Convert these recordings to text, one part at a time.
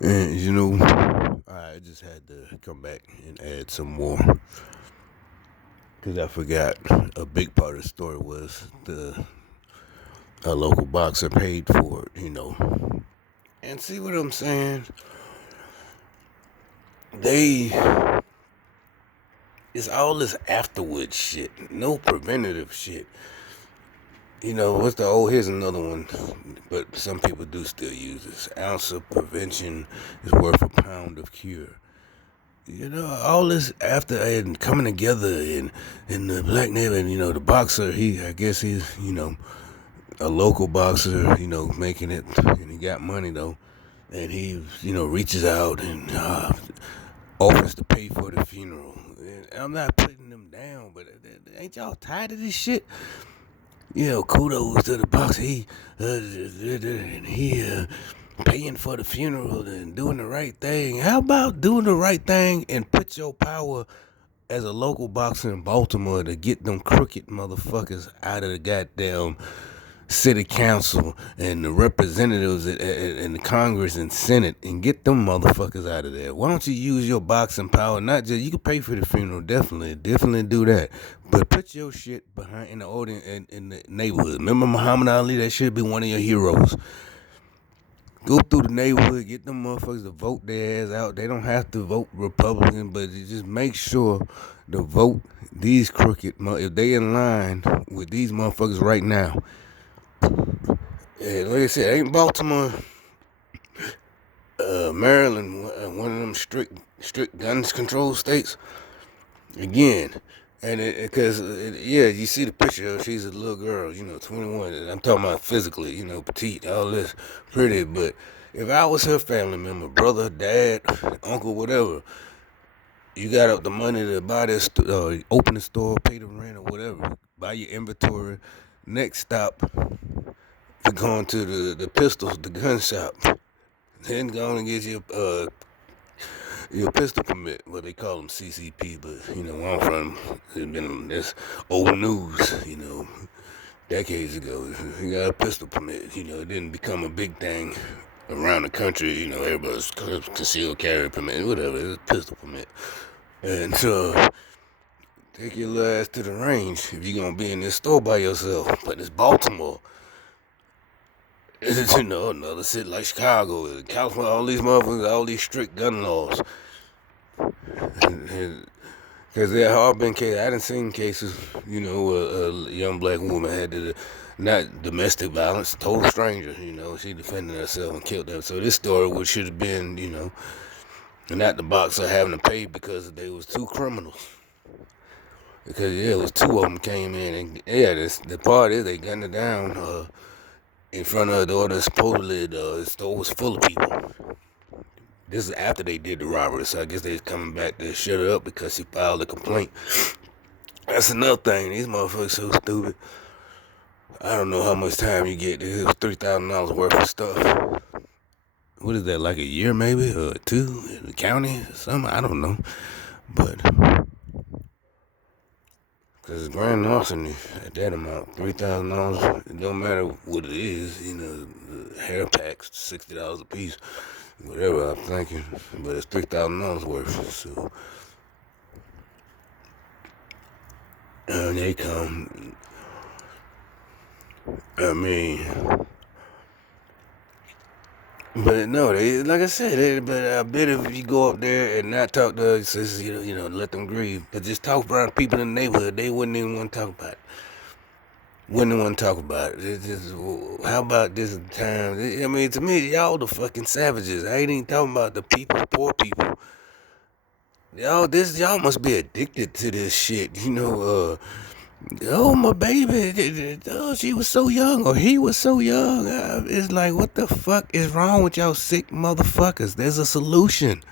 And I just had to come back and add some more because I forgot a big part of the story was the a local boxer paid for it. And see what I'm saying? They it's all this afterwards shit, no preventative shit. What's the here's another one, but some people do still use this. Ounce of prevention is worth a pound of cure. All this after and coming together in the black neighborhood, the boxer, I guess he's, a local boxer, making it, and he got money though. And he, reaches out and offers to pay for the funeral. And I'm not putting them down, but ain't y'all tired of this shit? Kudos to the boxer. He paying for the funeral and doing the right thing. How about doing the right thing and put your power as a local boxer in Baltimore to get them crooked motherfuckers out of the goddamn city council and the representatives and the Congress and Senate and get them motherfuckers out of there. Why don't you use your boxing power? Not just you can pay for the funeral, definitely do that, but put your shit behind in the audience in the neighborhood. Remember Muhammad Ali? That should be one of your heroes. Go through the neighborhood, get them motherfuckers to vote their ass out. They don't have to vote Republican, but you just make sure to vote these crooked. If they in line with these motherfuckers right now, and like I said, ain't Baltimore, Maryland, one of them strict guns control states again. And because yeah, you see the picture of her, she's a little girl, 21. And I'm talking about physically, petite, all this pretty. But if I was her family member, brother, dad, uncle, whatever, you got up the money to buy this, open the store, pay the rent or whatever, buy your inventory. Next stop, you're going to the pistols, the gun shop. Then go on and get your pistol permit. Well, they call them CCP, but where I'm from, it's been this old news. Decades ago, you got a pistol permit. It didn't become a big thing around the country. Everybody's concealed carry permit, whatever. It's a pistol permit, and so take your little ass to the range if you're gonna be in this store by yourself. But it's Baltimore. Another city like Chicago, California, all these motherfuckers, all these strict gun laws. Because there have been cases, I done seen cases, a young black woman had to, not domestic violence, total stranger, she defended herself and killed them. So this story, which should have been, not the boxer having to pay because they was two criminals. Because, yeah, it was two of them came in, and, yeah, the part is they gunned her down in front of her daughter. Supposedly, the store was full of people. This is after they did the robbery, so I guess they're coming back to shut her up because she filed a complaint. That's another thing. These motherfuckers so stupid. I don't know how much time you get. It was $3,000 worth of stuff. What is that, like a year maybe, or two in the county or something? I don't know. But, because grand larceny at that amount, $3,000, it don't matter what it is. The hair packs, $60 a piece. Whatever I'm thinking. But it's $3,000 worth. So, and they come. I mean, but no, they like I said, but I bet if you go up there and not talk to us, let them grieve, but just talk around people in the neighborhood, they wouldn't even want to talk about it. Wouldn't want to talk about it. It's just, how about this time? I mean, to me, y'all the fucking savages. I ain't even talking about the people, poor people. Y'all must be addicted to this shit. Oh, my baby, oh, she was so young, or he was so young. It's like, what the fuck is wrong with y'all sick motherfuckers? There's a solution.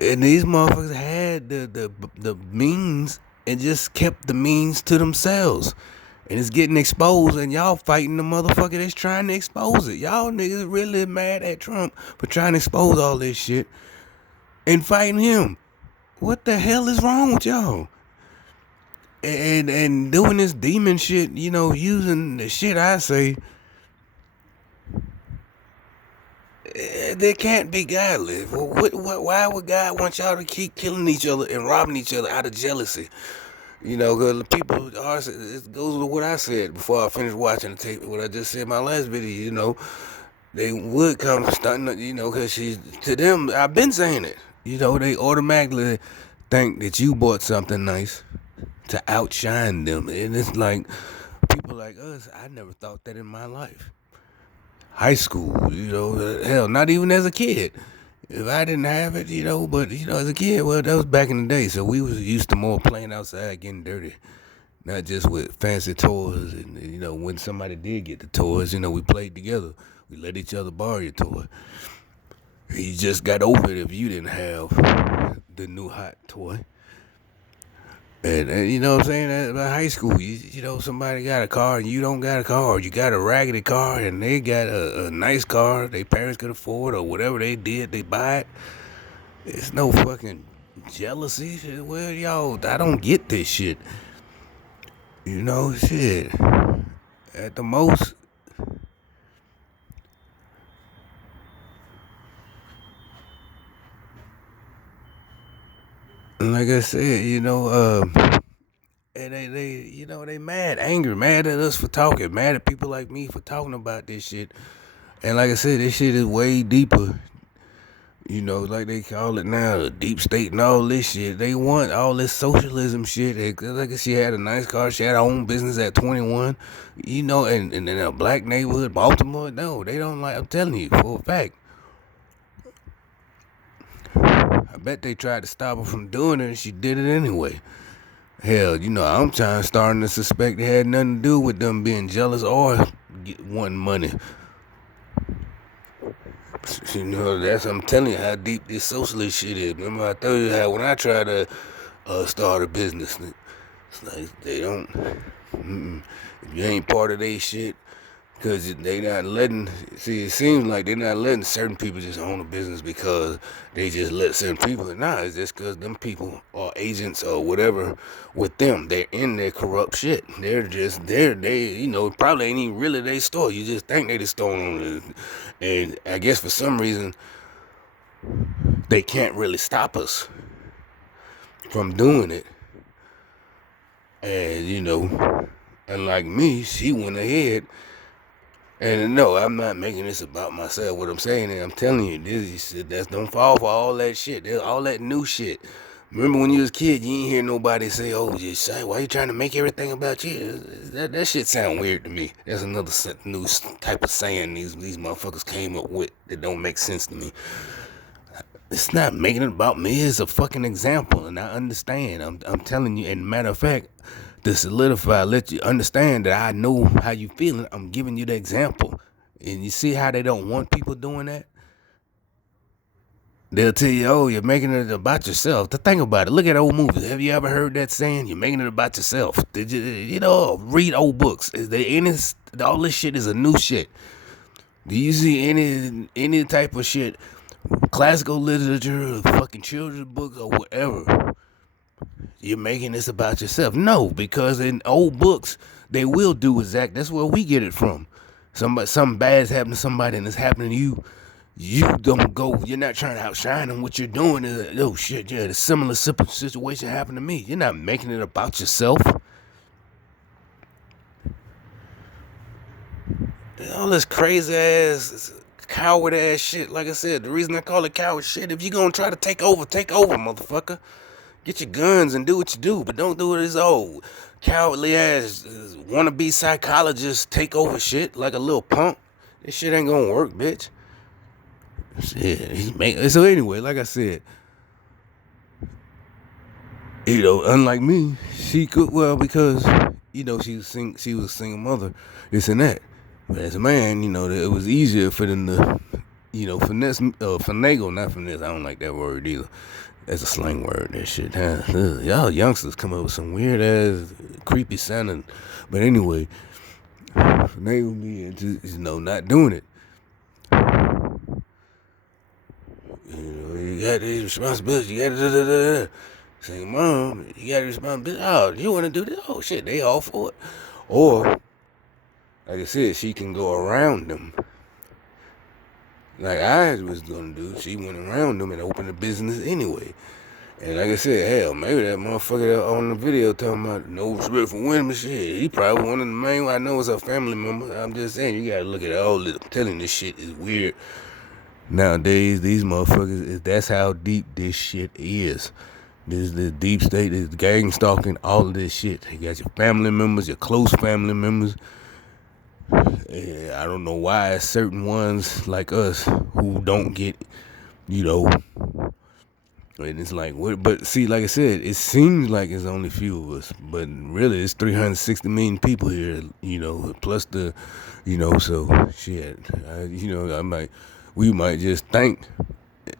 And these motherfuckers had the means and just kept the means to themselves. And it's getting exposed, and y'all fighting the motherfucker that's trying to expose it. Y'all niggas really mad at Trump for trying to expose all this shit and fighting him. What the hell is wrong with y'all? And doing this demon shit, using the shit I say, They can't be godly. Why would God want y'all to keep killing each other and robbing each other out of jealousy? You know, because the people are, it goes with what I said before I finished watching the tape, what I just said in my last video, you know, they would come stunting, you know, because to them, I've been saying it, you know, they automatically think that you bought something nice to outshine them. And it's like, people like us, I never thought that in my life. High school, you know, hell, not even as a kid. If I didn't have it, you know, but, you know, as a kid, well, that was back in the day, so we was used to more playing outside, getting dirty. Not just with fancy toys, and you know, when somebody did get the toys, you know, we played together. We let each other borrow your toy. You just got over it if you didn't have the new hot toy. And you know what I'm saying? About high school, you know, somebody got a car and you don't got a car. Or you got a raggedy car and they got a nice car their parents could afford or whatever they did, they buy it. It's no fucking jealousy. Well, y'all, I don't get this shit. You know, shit. At the most, like I said, you know, and you know, they mad, angry, mad at us for talking, mad at people like me for talking about this shit. And like I said, this shit is way deeper. You know, like they call it now, the deep state and all this shit. They want all this socialism shit. Like she had a nice car, she had her own business at 21. You know, and in a black neighborhood, Baltimore, no, they don't like. I'm telling you for a fact. I bet they tried to stop her from doing it, and she did it anyway. Hell, you know, I'm starting to suspect it had nothing to do with them being jealous or wanting money. You know, I'm telling you how deep this socialist shit is. Remember I told you how when I tried to start a business, it's like they don't, if you ain't part of their shit, because they not letting, see, it seems like they're not letting certain people just own a business because they just let certain people. Nah, it's just because them people are agents or whatever with them. They're in their corrupt shit. They, you know, probably ain't even really their store. You just think they the store owner. And I guess for some reason, they can't really stop us from doing it. And, you know, unlike me, she went ahead. And no, I'm not making this about myself. What I'm saying is, I'm telling you, don't fall for all that shit. There's all that new shit. Remember when you was a kid, you ain't hear nobody say, "Oh, just say, why you trying to make everything about you?" That shit sound weird to me. That's another new type of saying these motherfuckers came up with that don't make sense to me. It's not making it about me. It's a fucking example, and I understand. I'm telling you. And matter of fact, to solidify, let you understand that I know how you feeling. I'm giving you the example, and you see how they don't want people doing that. They'll tell you, "Oh, you're making it about yourself." To think about it, look at old movies. Have you ever heard that saying? You're making it about yourself. Did you know? Read old books. Is there any? All this shit is a new shit. Do you see any type of shit? Classical literature, fucking children's books, or whatever. You're making this about yourself. No, because in old books, they will do exact. That's where we get it from. Something bad's happening to somebody and it's happening to you. You don't go. You're not trying to outshine them. What you're doing is, oh shit, yeah, the similar situation happened to me. You're not making it about yourself. All this crazy ass, coward ass shit. Like I said, the reason I call it coward shit, if you're gonna try to take over, motherfucker. Get your guns and do what you do, but don't do it as old cowardly ass wannabe psychologist take over shit like a little punk. This shit ain't gonna work, bitch. Shit, so anyway, like I said, you know, unlike me, she could because you know she was a single mother, this and that. But as a man, you know, it was easier for them to, you know, finagle, not finesse. I don't like that word either. That's a slang word, that shit. Y'all youngsters come up with some weird ass, creepy sounding. But anyway, finagle me into, you know, not doing it. You know, you got these responsibilities. You got to say, Mom, you got responsibility. Oh, you want to do this? Oh shit, they all for it. Or, like I said, she can go around them like I was gonna do. She went around them and opened a business anyway. And like I said, hell, maybe that motherfucker that on the video talking about no respect for women and shit. He probably one of the main. I know is a family member. I'm just saying, you gotta look at all this. I'm telling you, this shit is weird nowadays. These motherfuckers, that's how deep this shit is. This is the deep state, this gang stalking, all of this shit. You got your family members, your close family members. I don't know why certain ones like us who don't get, you know, and it's like, what? But see, like I said, it seems like it's only a few of us, but really it's 360 million people here, you know, plus the, you know, so shit, we might just think,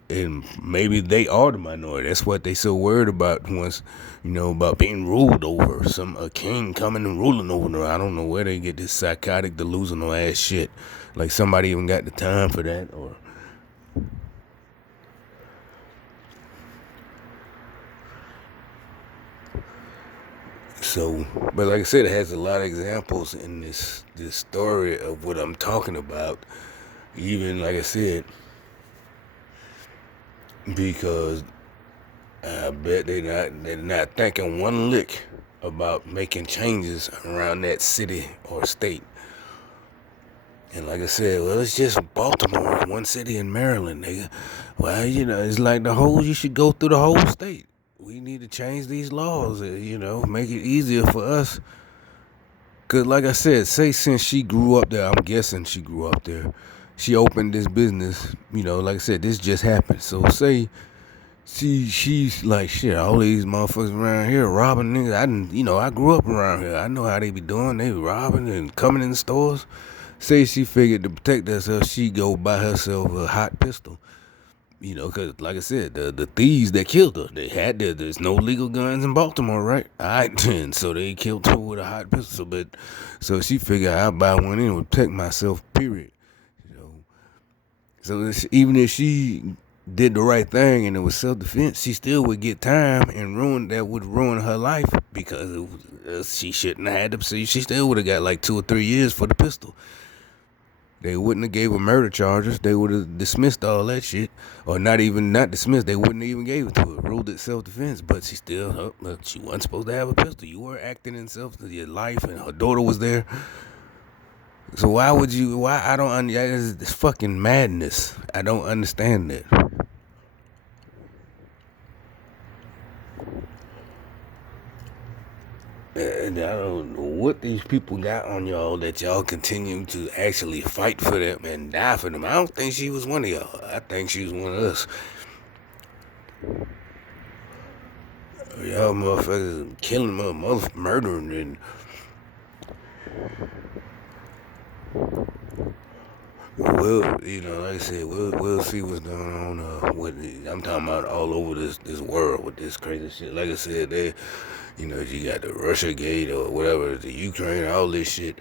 and maybe they are the minority. That's what they so worried about once, you know, about being ruled over, a king coming and ruling over them. I don't know where they get this psychotic, delusional ass shit. Like somebody even got the time for that, or. So, but like I said, it has a lot of examples in this story of what I'm talking about. Even like I said, because I bet they're not thinking one lick about making changes around that city or state. And like I said, well, it's just Baltimore, one city in Maryland, nigga. Well, you know, it's like you should go through the whole state. We need to change these laws, you know, make it easier for us. Because like I said, say since she grew up there, I'm guessing she grew up there, she opened this business, you know, like I said, this just happened. So say she's like, shit, all these motherfuckers around here robbing niggas. I grew up around here. I know how they be doing. They be robbing and coming in the stores. Say she figured to protect herself, she go buy herself a hot pistol. You know, because like I said, the thieves that killed her, there's no legal guns in Baltimore, right? All right, then. So they killed her with a hot pistol. So she figured I'll buy one in and protect myself, period. You know, even if she did the right thing and it was self-defense, she still would get time and would ruin her life because she shouldn't have had to. So she still would have got like 2 or 3 years for the pistol. They wouldn't have gave her murder charges. They would have dismissed all that shit. Or not dismissed. They wouldn't have even gave it to her. Ruled it self-defense. But she still, she wasn't supposed to have a pistol. You were acting in your life and her daughter was there. So why I don't understand. It's fucking madness. I don't understand that. And I don't know what these people got on y'all that y'all continue to actually fight for them and die for them. I don't think she was one of y'all. I think she was one of us. Y'all motherfuckers killing murdering and like I said, we'll see what's going on with it. I'm talking about all over this world with this crazy shit. Like I said, you got the Russia gate or whatever, the Ukraine, all this shit.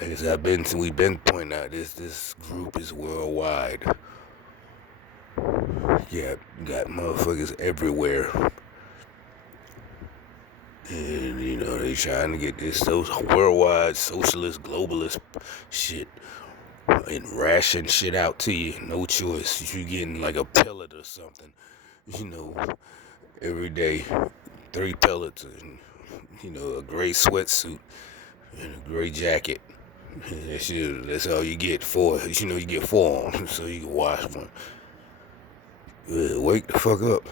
Like I said, we've been pointing out this group is worldwide. Yeah, got motherfuckers everywhere. And, they trying to get this worldwide socialist, globalist shit and ration shit out to you. No choice. You getting like a pellet or something. Every day, 3 pellets and, a gray sweatsuit and a gray jacket. That's all you get. 4. You get 4 on so you can wash one. Wake the fuck up.